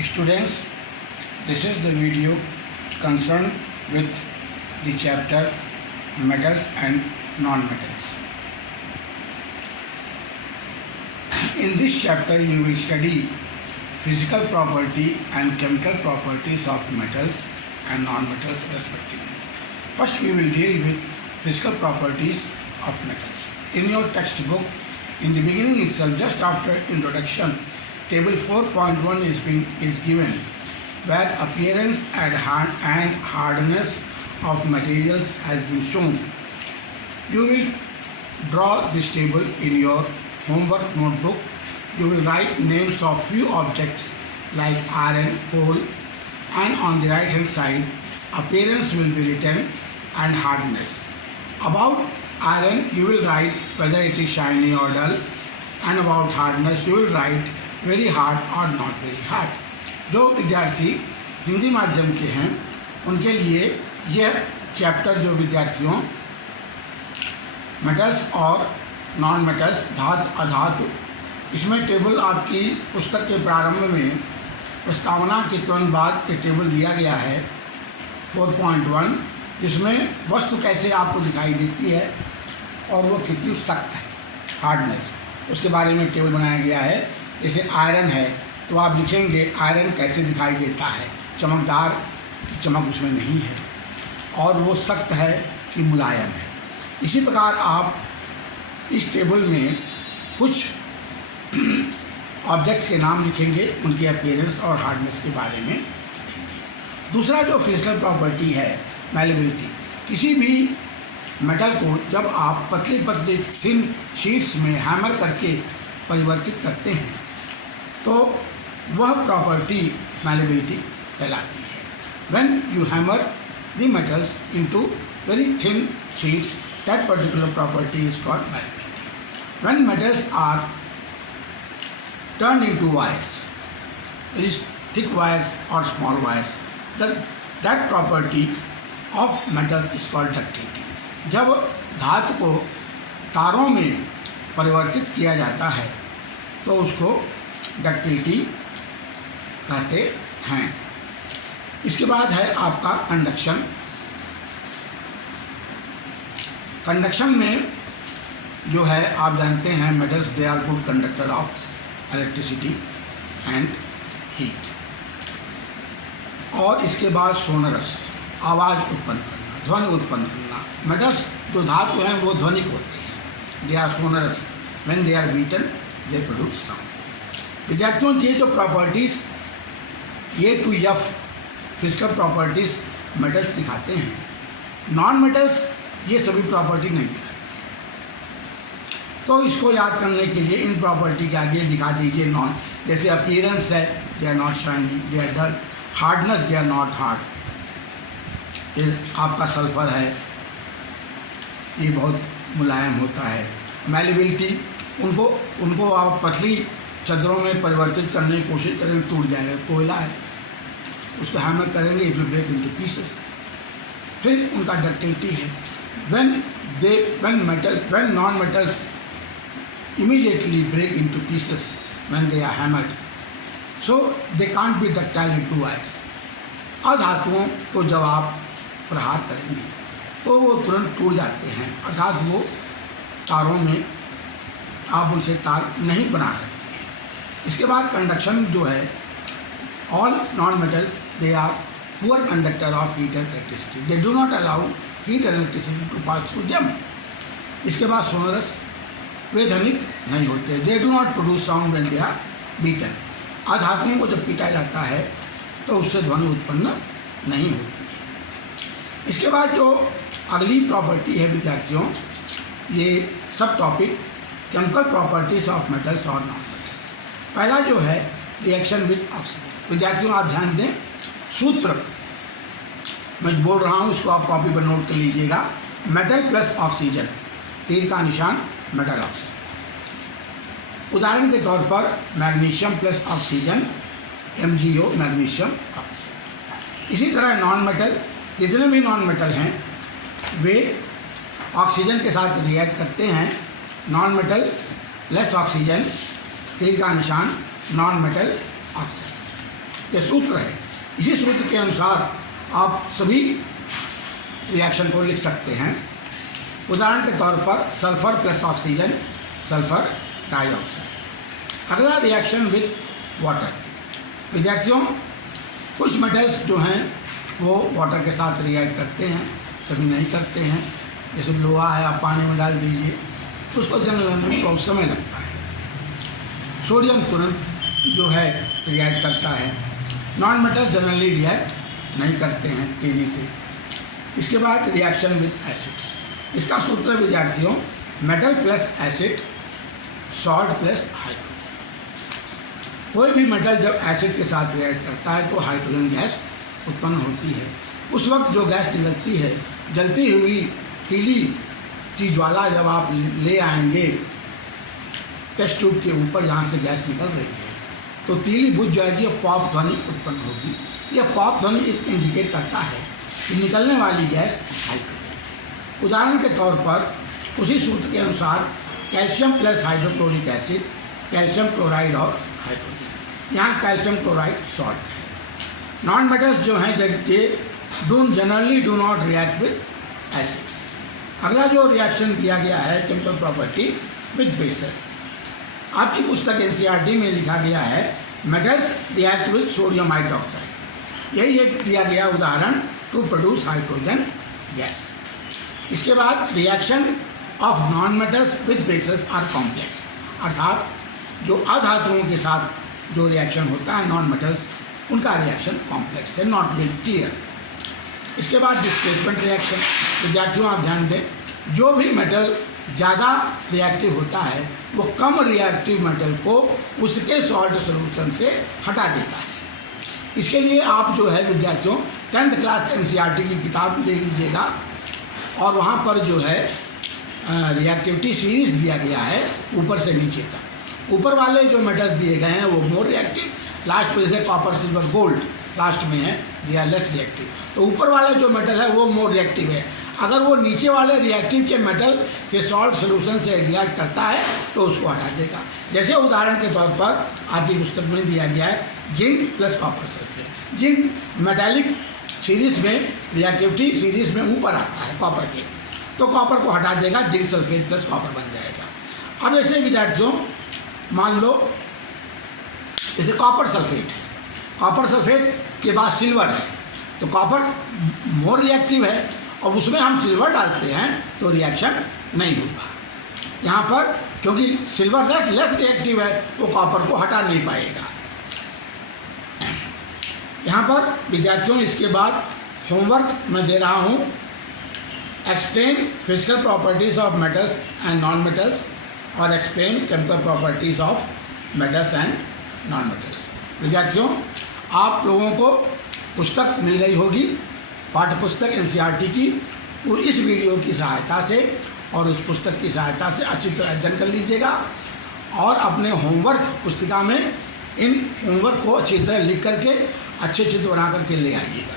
Students, this is the video concerned with the chapter metals and non-metals. In this chapter you will study physical property and chemical properties of metals and non-metals respectively. First we will deal with physical properties of metals. In your textbook, in the beginning itself, just after introduction, table 4.1 is given, where appearance and hardness of materials has been shown. You will draw this table in your homework notebook. You will write names of few objects like iron, coal, and on the right hand side appearance will be written and hardness. About iron you will write whether it is shiny or dull, and about hardness you will write very hard or not very hard. जो विद्यार्थी हिंदी माध्यम के हैं उनके लिए यह chapter जो विद्यार्थियों मेटल्स और नॉन मेटल्स धातु अधातु, इसमें टेबल आपकी पुस्तक के प्रारंभ में प्रस्तावना के तुरंत बाद एक टेबल दिया गया है 4.1, जिसमें वस्तु कैसे आपको दिखाई देती है और वो कितनी सख्त है, हार्डनेस, उसके बारे में टेबल बनाया गया है। जैसे आयरन है तो आप लिखेंगे आयरन कैसे दिखाई देता है, चमकदार की चमक उसमें नहीं है, और वो सख्त है कि मुलायम है। इसी प्रकार आप इस टेबल में कुछ ऑब्जेक्ट्स के नाम लिखेंगे, उनके अपीयरेंस और हार्डनेस के बारे में लिखेंगे। दूसरा जो फिजिकल प्रॉपर्टी है मैलेबिलिटी, किसी भी मेटल को जब आप पतली पतली थिन शीट्स में हैमर करके परिवर्तित करते हैं तो वह प्रॉपर्टी मैलेबिलिटी कहलाती है। When you hammer the metals into very thin sheets, that particular property is called malleability. When metals are turned into wires, it is thick wires or small wires, that property of metal is called ductility. जब धातु को तारों में परिवर्तित किया जाता है तो उसको डक्टिलिटी कहते हैं। इसके बाद है आपका कंडक्शन। कंडक्शन में जो है आप जानते हैं metals they are good conductor of electricity and heat. और इसके बाद सोनरस, आवाज़ उत्पन्न करना, ध्वनि उत्पन्न करना। मेटल्स जो धातु हैं वो ध्वनिक होते हैं, they are sonorous, when they are beaten they produce sound. विद्यार्थियों ये जो properties A to F physical properties metals दिखाते हैं, नॉन मेटल्स ये सभी प्रॉपर्टी नहीं दिखाते। तो इसको याद करने के लिए इन प्रॉपर्टी के आगे दिखा दीजिए नॉन, जैसे अपीयरेंस है they are not shiny, they are dull, hardness they are not hard, ये आपका सल्फर है ये बहुत मुलायम होता है। मैलेबिलिटी, उनको आप पतली चदरों में परिवर्तित करने की कोशिश करेंगे टूट जाएगा, कोयला है उसको हैमर करेंगे it will break into pieces. फिर उनका डक्टिलिटी है, when non metals immediately break into pieces when they are hammered, so they can't be ductile into wires. अधातुओं को जब आप प्रहार करेंगे तो वो तुरंत टूट जाते हैं, अर्थात वो तारों में आप उनसे तार नहीं बना सकते हैं। इसके बाद कंडक्शन जो है, all non metals they are poor conductor of heat and electricity, they do not allow heat and electricity to pass through them. इसके बाद सोनरस, वे ध्वनिक नहीं होते, they do not produce sound when they are beaten. अधातुओं को जब पीटा जाता है तो उससे ध्वनि उत्पन्न नहीं होती है। इसके बाद जो अगली प्रॉपर्टी है विद्यार्थियों, ये सब topic chemical properties of metals और नॉन मेटल्स। पहला जो है रिएक्शन विद ऑक्सीजन। विद्यार्थियों आप ध्यान दें, सूत्र मैं बोल रहा हूँ उसको आप कॉपी पर नोट कर लीजिएगा। मेटल प्लस ऑक्सीजन, तीर का निशान मेटल ऑक्सीजन। उदाहरण के तौर पर magnesium plus oxygen, MgO, magnesium oxygen. इसी तरह नॉन मेटल, जितने भी नॉन मेटल हैं वे ऑक्सीजन के साथ रिएक्ट करते हैं। नॉन मेटल लेस ऑक्सीजन, तीर का निशान नॉन मेटल ऑक्साइड। ये सूत्र है। इसी सूत्र के अनुसार आप सभी रिएक्शन को लिख सकते हैं। उदाहरण के तौर पर sulphur plus oxygen, sulphur dioxide. अगला रिएक्शन विद वाटर। विद्यार्थियों, कुछ मेटल्स जो हैं वो वाटर के साथ रिएक्ट करते हैं, सभी नहीं करते हैं। जैसे लोहा है, आप पानी में डाल दीजिए तो उसको जंग लगने में बहुत समय लगता है। सोडियम तुरंत जो है रिएक्ट करता है। नॉन मेटल जनरली रिएक्ट नहीं करते हैं तेज़ी से। इसके बाद रिएक्शन विद एसिड। इसका सूत्र विद्यार्थियों, metal plus acid, salt plus hydrogen. कोई भी मेटल जब एसिड के साथ रिएक्ट करता है तो हाइड्रोजन गैस उत्पन्न होती है। उस वक्त जो गैस निकलती है, जलती हुई तीली की ज्वाला जब आप ले आएंगे टेस्ट ट्यूब के ऊपर जहाँ से गैस निकल रही है, तो तीली बुझ जाएगी और पॉप ध्वनि उत्पन्न होगी। यह पॉप ध्वनि इस इंडिकेट करता है कि निकलने वाली गैस हाइड्रोजन। उदाहरण के तौर पर उसी सूत्र के अनुसार calcium plus hydrochloric acid, calcium chloride और हाइड्रोजन। यहाँ कैल्शियम क्लोराइड सॉल्ट है। नॉन मेटल्स जो हैं generally do not react with acid. अगला जो रिएक्शन दिया गया है केमिकल प्रॉपर्टी विद बेसेस। आपकी पुस्तक एनसीईआरटी में लिखा गया है metals react with sodium hydroxide. यही एक दिया गया उदाहरण टू प्रोड्यूस हाइड्रोजन गैस। इसके बाद reaction of non metals with bases are complex, अर्थात जो अधातुओं के साथ जो रिएक्शन होता है नॉन मेटल्स, उनका रिएक्शन कॉम्प्लेक्स है, नॉट वेरी क्लियर। इसके बाद डिस्प्लेसमेंट रिएक्शन। विद्यार्थियों आप ध्यान दें, जो भी मेटल ज़्यादा रिएक्टिव होता है वो कम रिएक्टिव मेटल को उसके सॉल्ट सोल्यूशन से हटा देता है। इसके लिए आप जो है विद्यार्थियों 10th क्लास एनसीईआरटी की किताब ले लीजिएगा और वहाँ पर जो है रिएक्टिविटी सीरीज दिया गया है ऊपर से नीचे तक। ऊपर वाले जो मेटल्स दिए गए हैं वो मोर रिएक्टिव, लास्ट पे जैसे कॉपर सिल्वर गोल्ड लास्ट में है, दे आर लेस रिएक्टिव। तो ऊपर वाला जो मेटल है वो मोर रिएक्टिव है। अगर वो नीचे वाले रिएक्टिव के मेटल के सॉल्ट सोल्यूशन से रिएक्ट करता है तो उसको हटा देगा। जैसे उदाहरण के तौर पर आपकी पुस्तक में दिया गया है zinc plus copper sulphate. Zinc metallic series में रिएक्टिविटी सीरीज में ऊपर आता है कॉपर के, तो कॉपर को हटा देगा, जिंक सल्फेट प्लस कॉपर बन जाएगा। अब ऐसे विद्यार्थियों मान लो जैसे कॉपर सल्फेट है, कॉपर सल्फेट के बाद सिल्वर है, तो कॉपर मोर रिएक्टिव है और उसमें हम सिल्वर डालते हैं तो रिएक्शन नहीं होगा यहाँ पर, क्योंकि सिल्वर लेस रिएक्टिव है, वो कॉपर को हटा नहीं पाएगा। यहाँ पर विद्यार्थियों इसके बाद होमवर्क मैं दे रहा हूँ, explain physical properties of metals and non metals और explain chemical properties of metals and non metals. विद्यार्थियों आप लोगों को पुस्तक मिल गई होगी, पाठ्य पुस्तक एनसीईआरटी की, वो इस वीडियो की सहायता से और उस पुस्तक की सहायता से अच्छी तरह अध्ययन कर लीजिएगा और अपने होमवर्क पुस्तिका में इन होमवर्क को अच्छी तरह लिख करके अच्छे चित्र बना करके ले आइएगा।